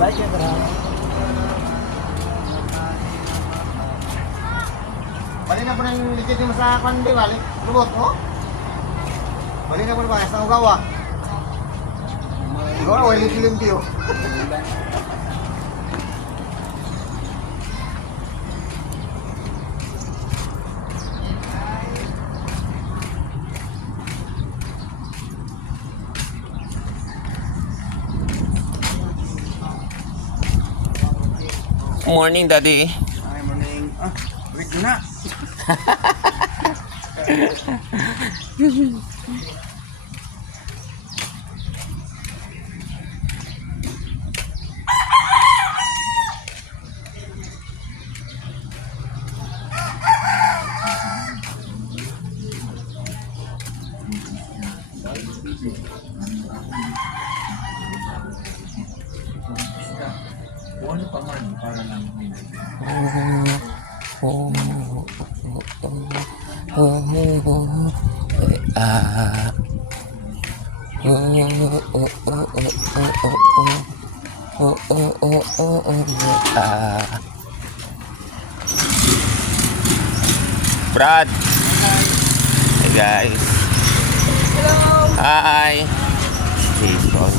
Baik ya, Bro. Balik na po ng legit yung sa Kwandi, balik. Lubot, oh? Balik na po na ba? Sa Ugawa. Ugawa, wala limpyo. Morning, Daddy. Ay, morning. Ah, wait na. Ano pa man para lang Brad. Hey guys. Hello. Hi. Station.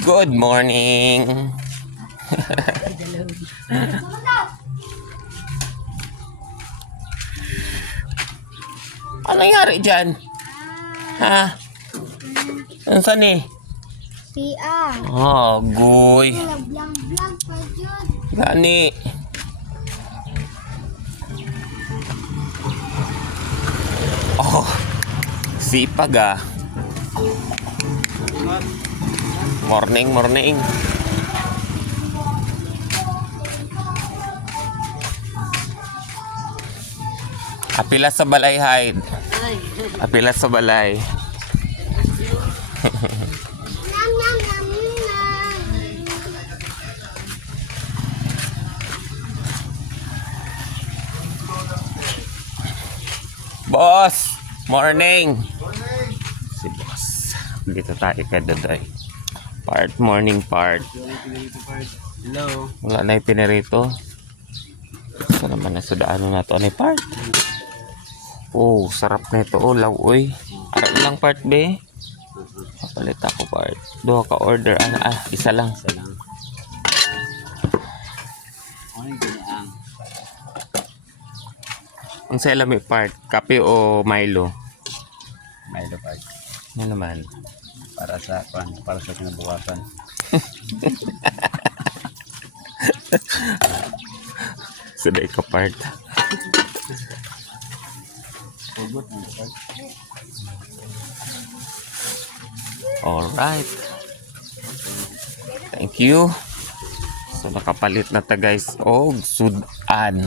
Good morning. Ano nangyari dyan? Ha? Ano saan eh? PR. Oh, guy. Vlog pa yun. Gani. Oh, sipag ah. Morning, morning. Apilas sa balay, hide. Apilas sa balay. Nam nam nam nam. Boss, morning. Si boss. Dito tayo kay Daday. Morning part. Hello. Wala na yung pinirito. Saan naman na sudaanan na ito? Ano yung part? Oh, sarap na ito. Oh, lauoy. Ara ilang part, be? Papalit ako part. Doha ka order. Ano? Ah, isa lang. Isa lang. Ay, ganyan. Ang sa'yo may part. Kape o Milo? Milo Park. Ano naman? Para sa kinabukasan. Suday ka part. Hugot ng Park. Alright. Thank you. So nakapalit na ta guys. Oh, sudan.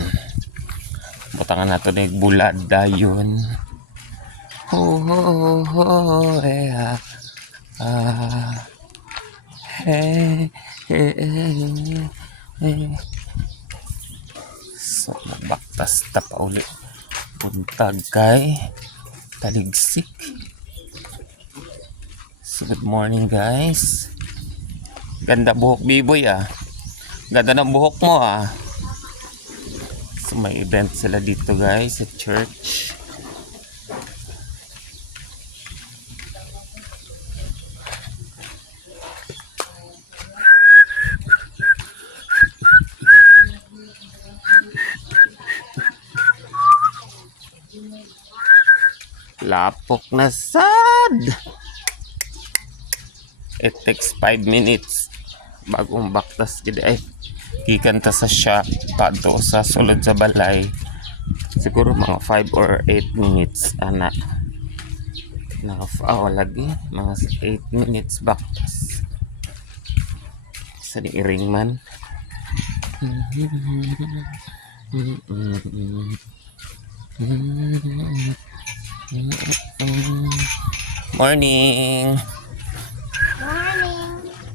Butangan nato na yung bulad dayon. Yeah. Hey, hey. So nabaktas ta pa ulit. Puntag kay Taligsik. So good morning guys. Ganda buhok biboy ah. Ganda ng buhok mo ah. So may event sila dito guys sa church. Lapok na sad. It takes 5 minutes bagong baktas gid ay kikanta sa shop padto sa sulod sa balay. Siguro mga 5 or 8 minutes ana. Lagi. Mga 8 minutes back. Sa iring man. Morning! Morning.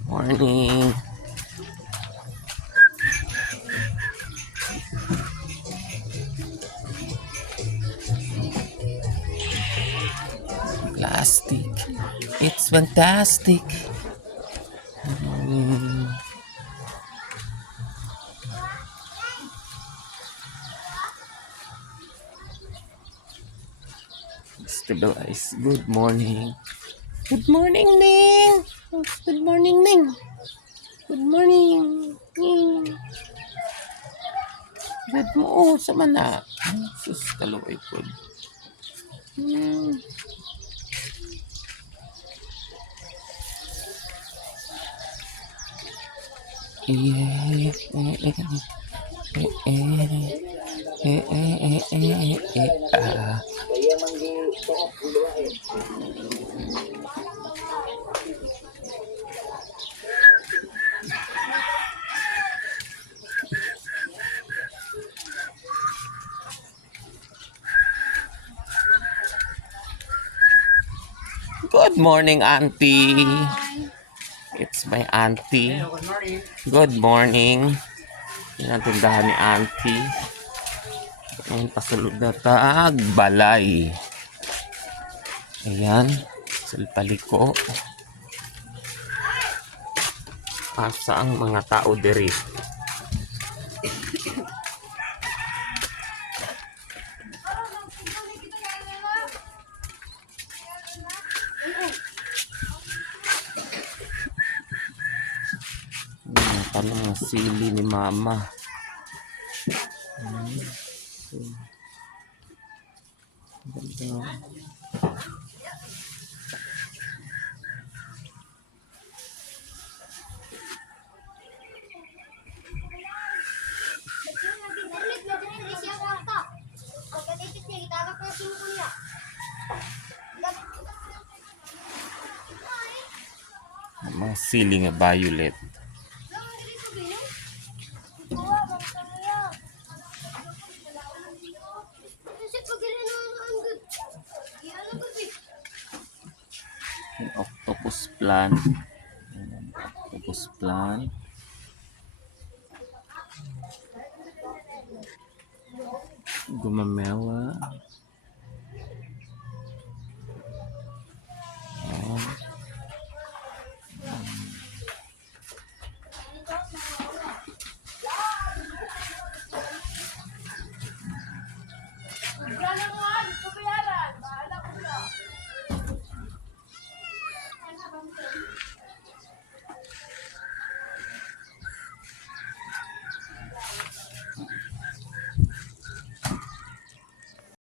Morning! Plastic. It's fantastic. Stabilize. Good morning. Good morning, Ning. Good morning, Ning. Good morning. Ning. Good mo. Oh, sama na. Sus, kaluoy po. Ah. Good morning, Auntie. It's my auntie. Good morning. Good morning. Yan ang tindahan ni Auntie. Ayan, pasulog na Tagbalay. Ayan, salpaliko. Asa ang mga tao diri? Tanong ang sili ni Mama. Ganda. Mga sili nga violet. Octopus plant. Octopus plant. Gumamela.